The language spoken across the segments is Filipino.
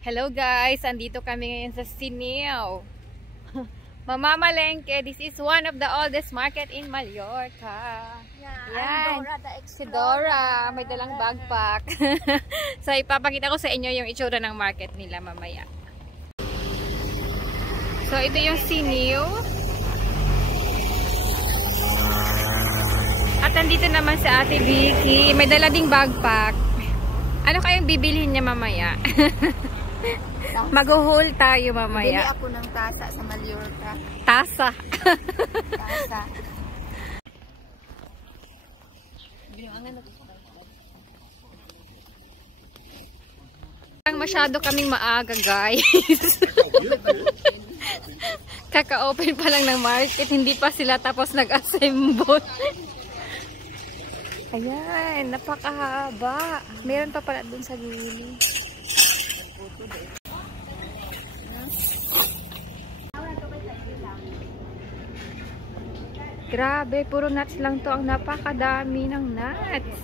Hello guys, andito kami ngayon sa Sineo. Mamamalengke, this is one of the oldest market in Mallorca. Yan, si Dora, may dalang backpack. So ipapakita ko sa inyo yung itsura ng market nila mamaya. So ito yung Sineo. At andito naman si Ate Vicky, may dala ding backpack. Ano kayong bibilhin niya mamaya? Mag-haul tayo mamaya. Bili ako ng tasa sa Mallorca. Tasa. Tasa. Masyado kaming maaga guys. Kaka-open pa lang ng market, hindi pa sila tapos nag-assemble. Ayan, napakahaba. Meron pa pala dun sa gilid. Grabe, puro nuts lang to. Ang napakadami ng nuts.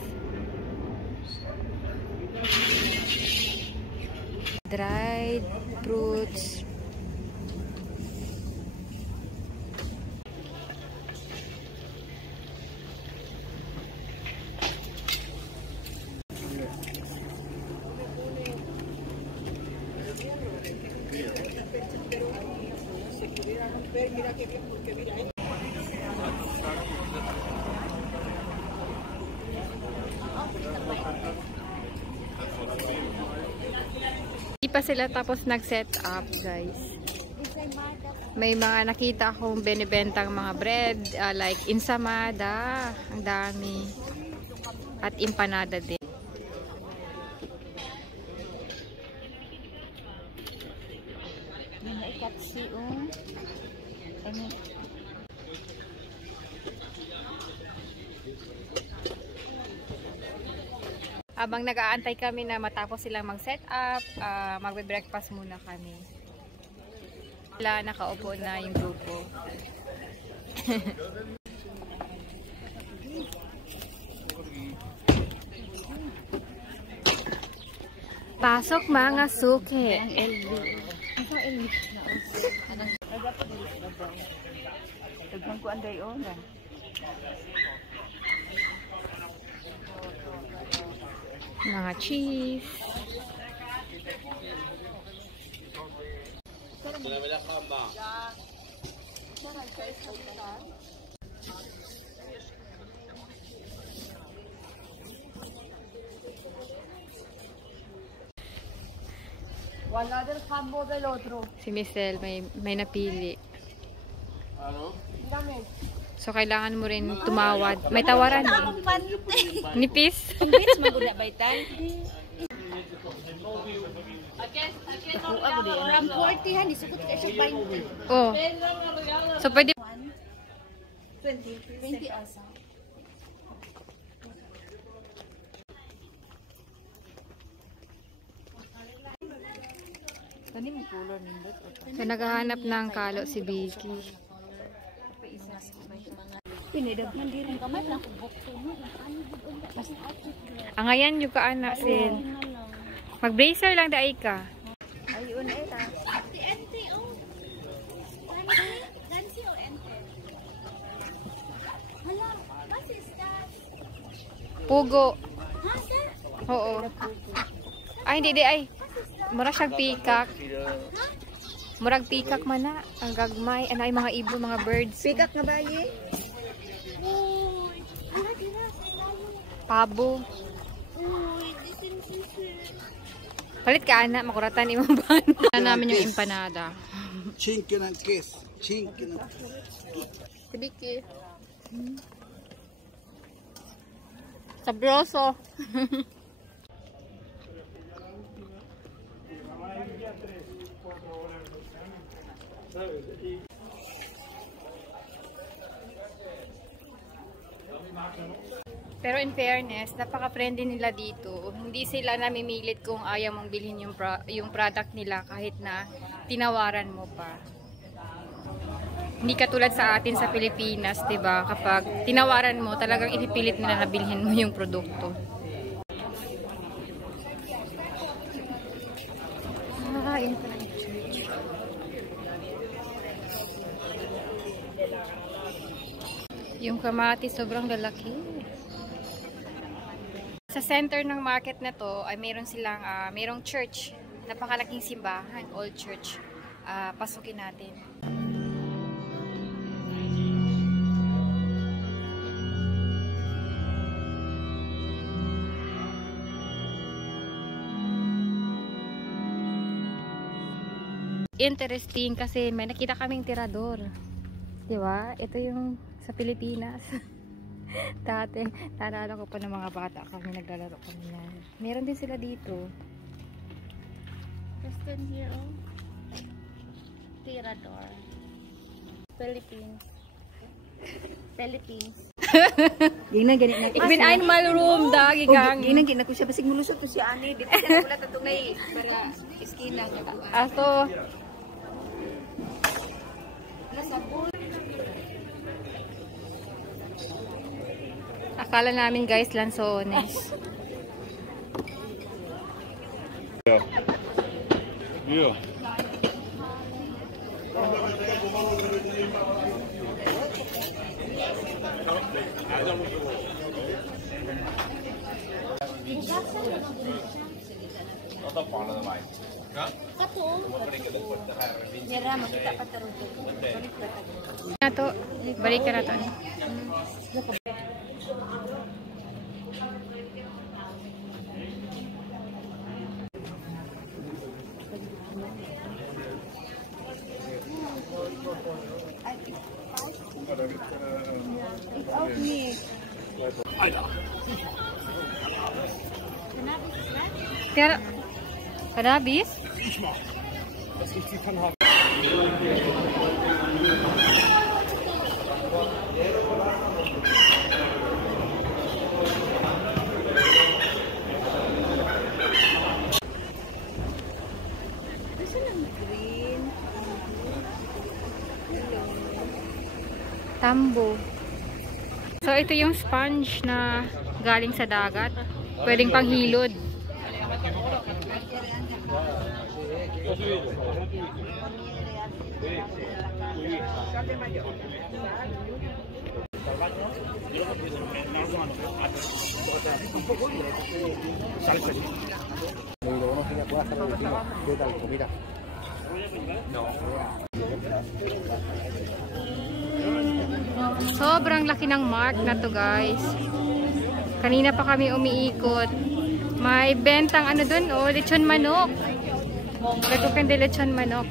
Dried fruits. Hindi pa sila tapos nag-set up guys. May mga nakita akong benibentang mga bread like insamada, ang dami, at empanada din. Habang nag-aantay kami na matapos silang mag-set up, magbe-breakfast muna kami. Wala, nakaupo na yung grupo. Pasok mga suke. Ang LV. Ang LV na also. Tagman ko anday ona. Mga cheese. Si Michelle may napili. So kailangan mo rin tumawad. May tawaran eh. Nipis. Nipis maguna baitan. From 40 han isukot ka siya 20. Oh. So pwede 20 asa. So naghahanap ng kalo si Vicky. Pinidagman din kamay lang kubok mo. Ang ayan yung kaanak sin. Mag-bracer lang daay ka. Ayun eh ta. Ente oh. Gansi o ente. Hala, what is that? Pugo. Ha, sir? Oo. Ay hindi ay. Murag siyang pikak. Murag pikak man na. Ang gagmay. Ano ay mga ibon, mga birds. Pikak nga bayi. Uy. Hala, dira. Pabo. Uy, disin sir. Palit ka anak, makuratan imong bana. Namin yung empanada. Chinky ng kiss. Chinky ng Si Vicky. Sabroso. Pero in fairness, napaka-friendly nila dito. Hindi sila namimilit kung ayaw mong bilhin yung product nila kahit na tinawaran mo pa. Hindi katulad sa atin sa Pilipinas, 'di ba? Kapag tinawaran mo, talagang ipipilit nila na bilhin mo yung produkto. Yung kamatis sobrang lalaki. Sa center ng market na to ay mayroon silang mayroong church. Napakalaking simbahan, old church. Pasukin natin. Interesting kasi may nakita kaming tirador. Di ba? Ito yung sa Pilipinas. Dati, naalala ko pa ng mga bata kami, naglalaro kami yan. Meron din sila dito. Kristen here, oh. Tirador. Philippines. Philippines. Gina ganit na. Ik bin einmal room da gigang. Gina gina ko siya basig mulusot to si ani. Di pa na wala tatong nay para iskina nga. Aso, akala namin guys lansones. Yeah. Mira makita pa tarong. Nato, balik ka na to. Kaya, cannabis? Tambo. So, ito yung sponge na galing sa dagat. Pwedeng panghilod. Sobrang laki ng mark na to guys. Kanina pa kami umiikot. May bentang ano dun, oh, lechon manok. Gatukan de lechon manok.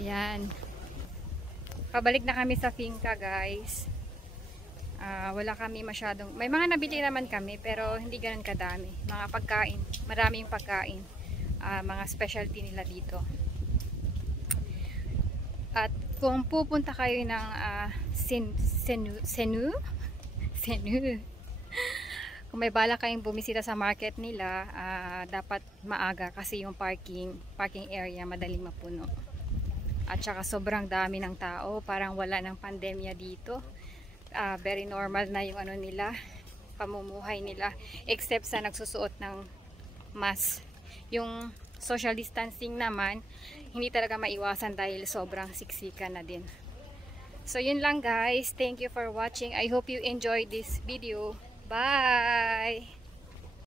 Yan. Pabalik na kami sa finca guys. Wala kami masyadong, may mga nabili naman kami pero hindi ganun kadami. Mga pagkain, maraming pagkain, mga specialty nila dito. At kung pupunta kayo ng Senu kung may bala kayong bumisita sa market nila, dapat maaga kasi yung parking area madaling mapuno. At saka sobrang dami ng tao, parang wala ng pandemya dito. Very normal na yung ano nila, pamumuhay nila, except sa nagsusuot ng mask. Yung social distancing naman, hindi talaga maiwasan dahil sobrang siksikan na din. So yun lang guys, thank you for watching. I hope you enjoyed this video. Bye!